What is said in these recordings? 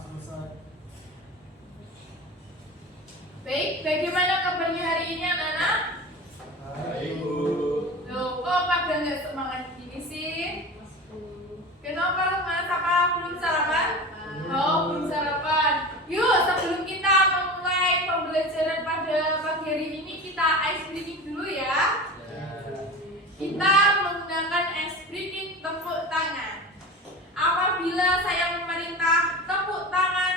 selesai. Baik, bagaimana kabarnya hari ini anak-anak? Baik, Bu. Loh, kok pada nggak semangat gini sih? Kenapa mas apa belum sarapan? Oh, belum sarapan. Yuk, sebelum kita memulai pembelajaran pada pagi hari ini, kita ice breaking dulu ya. Kita menggunakan ice breaking tepuk tangan. Apabila saya memerintah tepuk tangan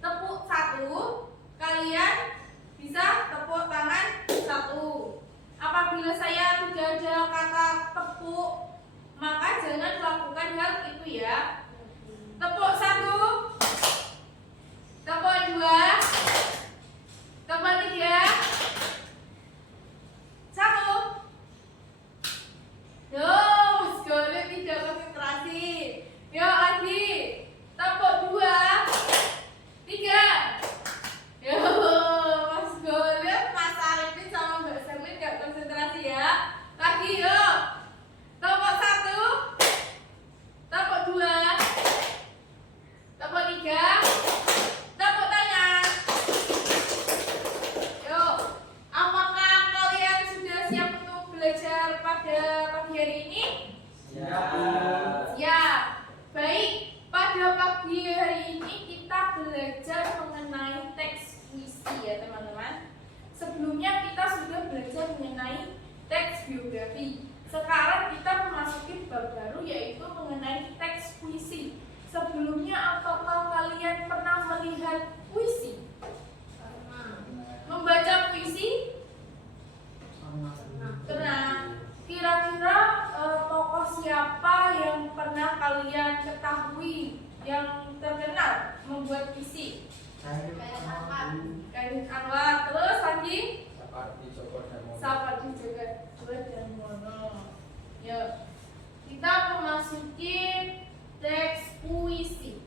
tepuk satu, kalian bisa tepuk tangan satu. Apabila saya tidak ada kata tepuk, maka jangan lakukan hal itu ya. Tepuk satu, tepuk dua, tepuk tiga, satu. Yo, sekolah tidak konsentrasi. Yo lagi, tepuk dua, tiga. Yo, Mas Golem, Mas Arifin sama Mbak Serlin gak konsentrasi ya. Lagi yuk. Tepuk satu, tepuk dua, tepuk tiga, tepuk tangan. Yuk, apakah kalian sudah siap untuk belajar pada pagi hari ini? Siap. Ya, baik. Pada pagi hari ini kita belajar mengenai teks puisi ya teman-teman. Sebelumnya kita sudah belajar mengenai teks biografi. Sekarang kita memasuki bab baru yaitu mengenai teks puisi. Sebelumnya apakah kalian pernah melihat puisi? Membaca puisi? Pernah. Kira-kira tokoh siapa yang pernah kalian ketahui yang terkenal membuat puisi? Khairul Anwar. Terus lagi? Sapardi Djoko Damono. Ya, kita memasuki teks puisi.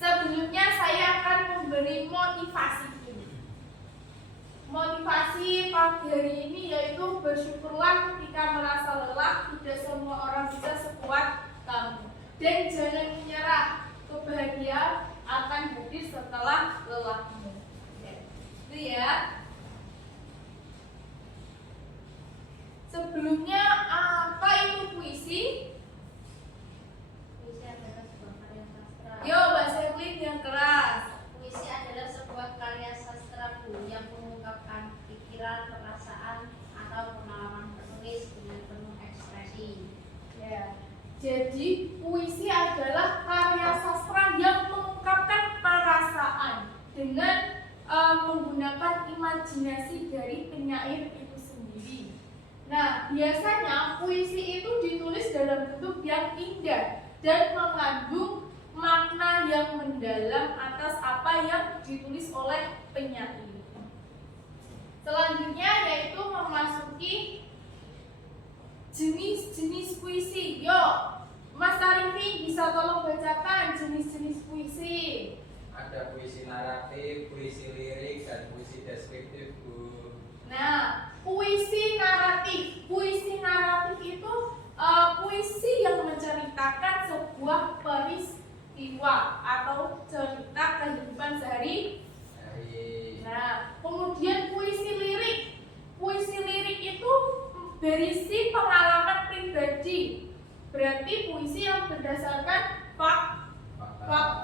Sebelumnya saya akan memberi motivasi dulu. Motivasi pagi hari ini yaitu bersyukurlah ketika merasa lelah, tidak semua orang bisa sekuat kamu. Dan jangan menyerah, kebahagiaan akan hadir setelah lelahmu. Itu ya. Sebelumnya apa itu puisi? Puisi adalah sebuah karya sastra. Yo, Mbak Serlin yang keras. Puisi adalah sebuah karya sastra yang mengungkapkan pikiran, perasaan, atau pengalaman penulis dengan penuh ekspresi. Ya. Jadi puisi adalah karya sastra yang mengungkapkan perasaan dengan menggunakan imajinasi dari penyair itu sendiri. Nah, biasanya puisi itu ditulis dalam bentuk yang indah dan mengandung makna yang mendalam atas apa yang ditulis oleh penyair. Selanjutnya yaitu memasuki jenis-jenis puisi. Yo, Mas Arifi bisa tolong bacakan jenis-jenis puisi. Ada puisi naratif, puisi lirik, dan puisi deskriptif, Bu. Nah, puisi naratif. Puisi naratif itu puisi yang menceritakan sebuah peristiwa atau cerita kehidupan sehari-hari. Nah, kemudian puisi lirik. Puisi lirik itu berisi pengalaman pribadi. Berarti puisi yang berdasarkan fakta.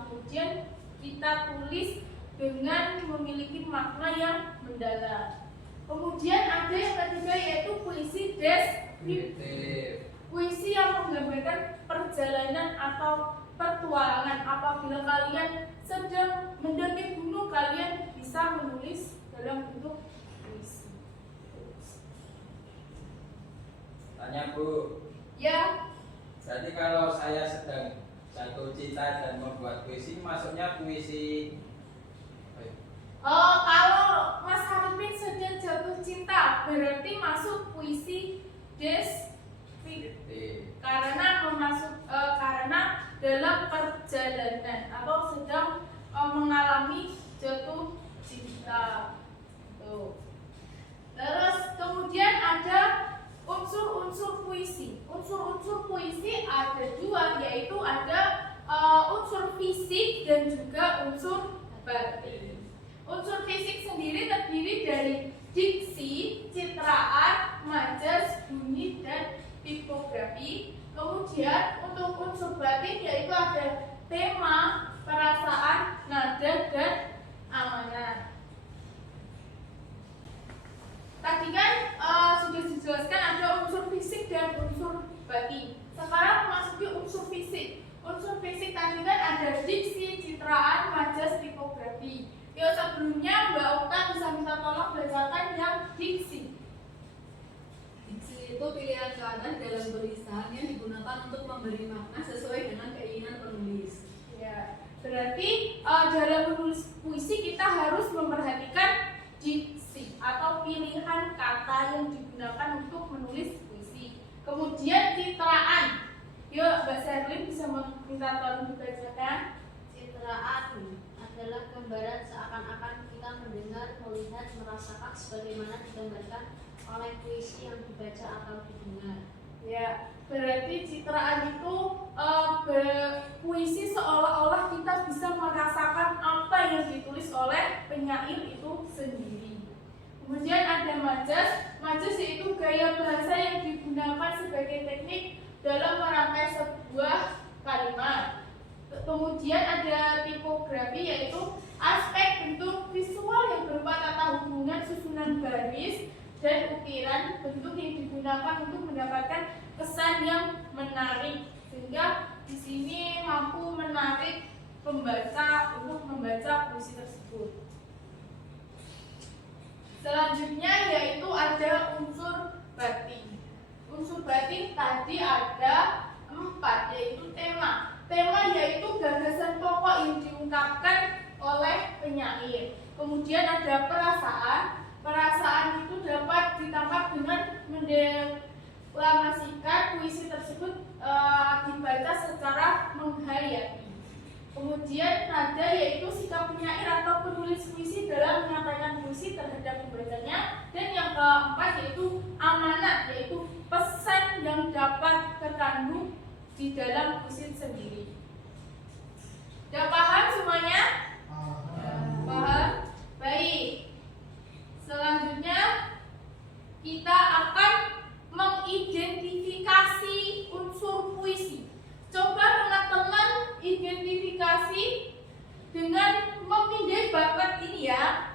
Kemudian kita tulis dengan memiliki makna yang mendalam. Kemudian ada yang ketiga yaitu puisi deskriptif. Puisi yang menggambarkan perjalanan atau petualangan. Apabila kalian sedang mendaki gunung, kalian bisa menulis dalam bentuk puisi. Tanya, Bu. Ya. Jadi kalau saya sedang jatuh cinta dan membuat puisi, masuknya puisi. Kalau Mas Haripin sedang jatuh cinta, berarti masuk puisi deskriptif. Karena dalam perjalanan atau sedang mengalami jatuh cinta. Tuh. Terus kemudian ada unsur-unsur puisi. Unsur-unsur puisi ada dua, yaitu ada fisik dan juga unsur batin. Unsur fisik sendiri terdiri dari diksi, citraan, majas, bunyi, dan tipografi. Kemudian untuk unsur batin yaitu ada tema, perasaan, nada, dan amanat. Tadi kan sudah dijelaskan ada unsur fisik dan unsur batin. Sekarang memasuki unsur fisik. Unsur fisik tadi kan ada diksi, citraan, majas, tipografi. Yuk sebelumnya Mbak Okta bisa minta tolong bacakan yang diksi. Diksi itu pilihan kata dalam tulisan yang digunakan untuk memberi makna sesuai dengan keinginan penulis. Ya, berarti dalam menulis puisi kita harus memperhatikan diksi atau pilihan kata yang digunakan untuk menulis puisi. Kemudian citraan. Yuk Mbak Sherlyn bisa minta tolong dibacakan. Citraan adalah gambaran seakan-akan kita mendengar, melihat, merasakan sebagaimana digambarkan oleh puisi yang dibaca atau didengar. Ya, berarti citraan itu puisi seolah-olah kita bisa merasakan apa yang ditulis oleh penyair itu sendiri. Kemudian ada majas. Majas yaitu gaya bahasa yang digunakan sebagai teknik dalam merangkai sebuah kalimat. Kemudian ada tipografi yaitu aspek bentuk visual yang berupa tata hubungan, susunan baris, dan ukiran bentuk yang digunakan untuk mendapatkan kesan yang menarik, sehingga di sini mampu menarik pembaca untuk membaca puisi tersebut. Selanjutnya yaitu ada unsur batin. Unsur batin tadi ada 4, yaitu tema. Tema yaitu gagasan pokok yang diungkapkan oleh penyair. Kemudian ada perasaan. Perasaan itu dapat ditangkap dengan mendeklamasikan puisi tersebut dibaca secara menghayati. Kemudian nada yaitu sikap penyair atau penulis puisi dalam menyampaikan puisi terhadap pembacanya. Dan yang keempat yaitu amanat, yaitu pesan yang dapat terkandung di dalam puisi sendiri. Sudah paham semuanya? Paham? Baik. Selanjutnya kita akan mengidentifikasi unsur puisi. Coba teman-teman identifikasi dengan memindai bakat ini ya.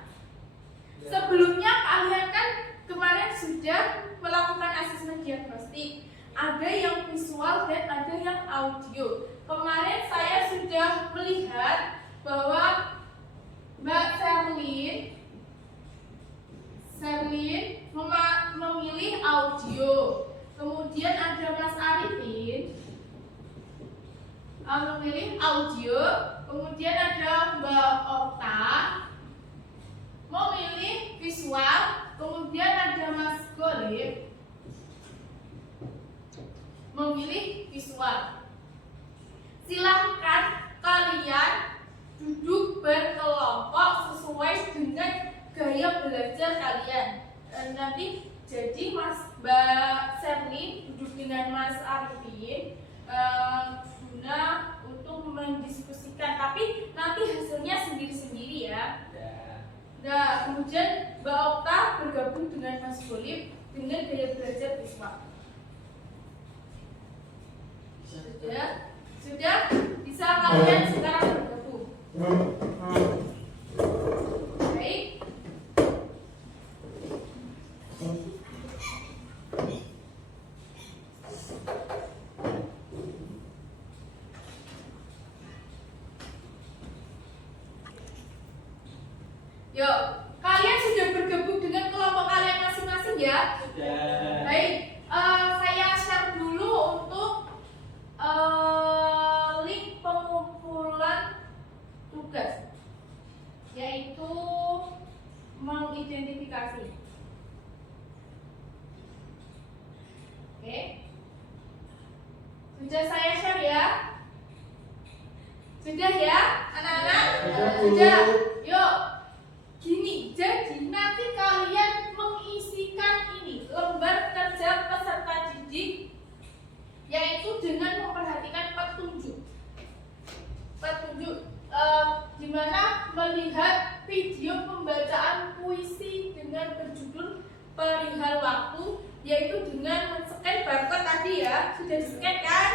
Sebelumnya kalian kan kemarin sudah melakukan asesmen diagnostik. Ada yang visual dan ada yang audio. Kemarin saya sudah melihat bahwa Mbak Sherlyn memilih audio. Kemudian ada Mas Arifin memilih audio. Kemudian ada Mbak Okta memilih visual. Kemudian ada Mas Golib memilih visual. Silahkan kalian duduk berkelompok sesuai dengan gaya belajar kalian. Nanti jadi Mbak Sherlyn duduk dengan Mas Arifin guna untuk mendiskusikan, tapi nanti hasilnya sendiri-sendiri ya. Nah, kemudian Mbak Okta bergabung dengan Mas Golib dengan gaya belajar visual. Sudah bisa kalian sekarang bergabung. Baik. Yuk, kalian sudah bergabung dengan kelompok kalian masing-masing ya? Sudah. Baik, saya share dulu untuk link pengumpulan tugas, yaitu mengidentifikasi. Oke, sudah saya share ya? Sudah ya, anak-anak? Sudah. Yuk, gini. Jadi nanti kalian mengisikan ini lembar kerja peserta didik, yaitu dengan memperhatikan petunjuk dimana melihat video pembacaan puisi dengan berjudul Perihal Waktu, yaitu dengan men-scan barcode tadi ya. Sudah di-scan kan?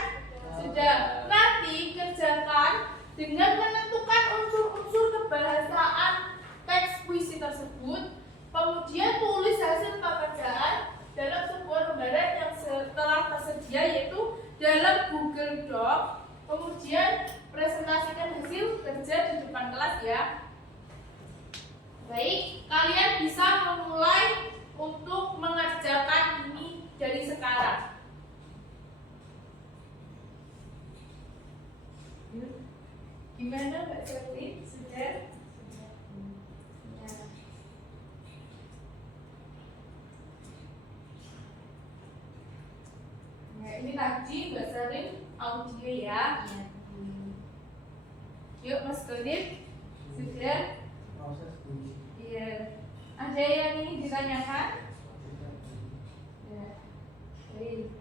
Sudah. Nanti kerjakan dengan menentukan unsur-unsur kebahasaan teks puisi tersebut, kemudian tulis hasil pekerjaan dalam sebuah lembaran yang telah tersedia, yaitu dalam Google Doc. Kemudian presentasikan hasil kerja di depan kelas ya. Baik, kalian bisa memulai untuk mengerjakan ini dari sekarang. Gimana Mbak Selvi? Sudah? Nah, ini tadi Mbak Selvi audio ya. Yuk Mas Godin, sudah? Proses puisi. Iya. Ada yang ingin ditanyakan? Ya. Baik.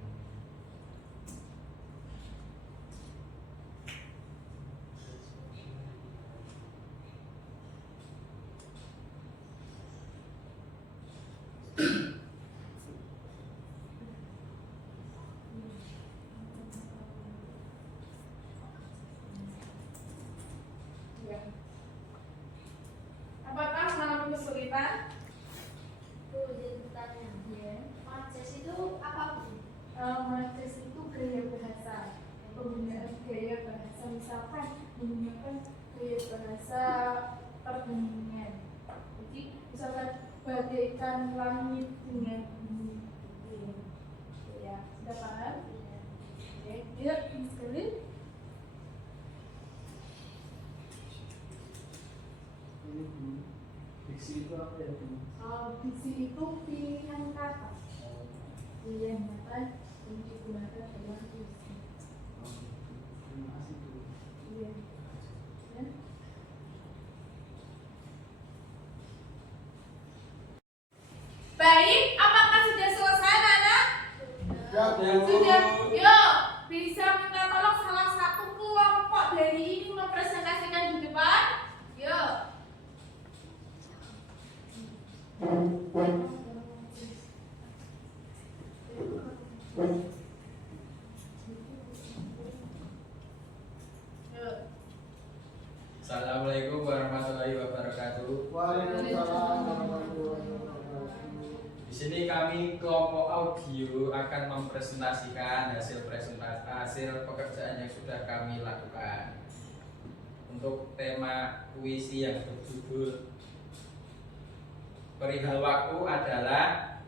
Ya. Apakah mengalami kesulitan? Tuh jadi bertanya. Ya. Marches itu apa Bu? Marches itu gaya bahasa, penggunaan gaya bahasa, misalkan menggunakan gaya bahasa perbandingan. Jadi misalkan bagaikan langit dengan bumi. Ya, sudah paham? Oke, yuk sekali. Ini Bu. Diksi itu apa ya Bu? Diksi itu pilihan kata. Pilihan kata yang digunakan dalam puisi. Terima kasih Bu. Iya. Ya. Baik, apakah sudah selesai, anak? Ya Bu. Sudah. Yuk, bisa minta tolong salah satu kelompok dari ini mempresentasikan di depan. Yuk. Yuk. Assalamualaikum warahmatullahi wabarakatuh. Waalaikumsalam warahmatullahi wabarakatuh. Di sini kami kelompok audio akan mempresentasikan hasil pekerjaan yang sudah kami lakukan. Untuk tema puisi yang berjudul Perihal Waktu adalah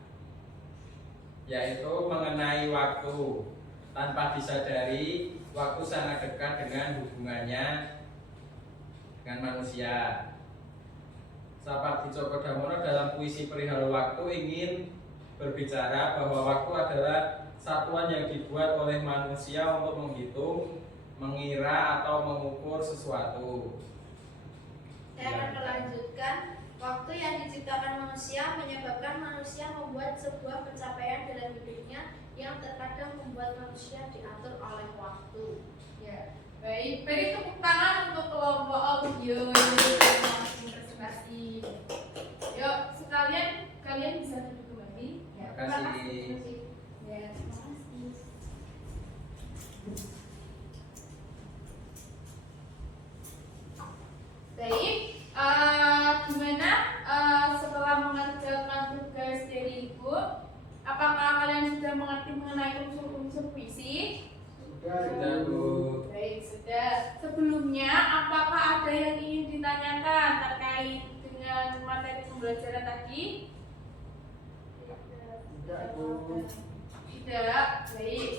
yaitu mengenai waktu. Tanpa disadari, waktu sangat dekat dengan hubungannya dengan manusia. Sapardi Djoko Damono dalam puisi Perihal Waktu ingin berbicara bahwa waktu adalah satuan yang dibuat oleh manusia untuk menghitung, mengira atau mengukur sesuatu. Saya akan melanjutkan. Waktu yang diciptakan manusia menyebabkan manusia membuat sebuah pencapaian dalam hidupnya yang terkadang membuat manusia diatur oleh waktu. Ya, baik. Beri tepuk tangan untuk kelompok audio yang langsung presentasi. Yuk, sekalian kalian bisa duduk kembali. Ya, Terima kasih. Ya, terima kasih. Baik, gimana setelah mengerjakan tugas dari Ibu, apakah kalian sudah mengerti mengenai unsur-unsur puisi? Sudah Bu. Baik, sudah. Sebelumnya, apakah ada yang ingin ditanyakan terkait dengan materi pembelajaran tadi? Tidak Bu. Tidak. Baik.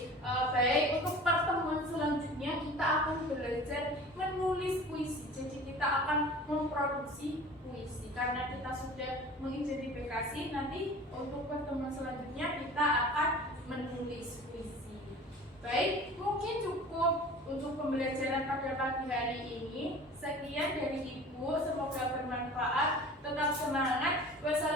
Baik, untuk pertemuan selanjutnya kita akan belajar menulis puisi. Jadi kita akan memproduksi puisi. Karena kita sudah mengidentifikasi, nanti untuk pertemuan selanjutnya kita akan menulis puisi. Baik, mungkin cukup untuk pembelajaran pada pagi hari ini. Sekian dari Ibu, semoga bermanfaat. Tetap semangat. Wassalamualaikum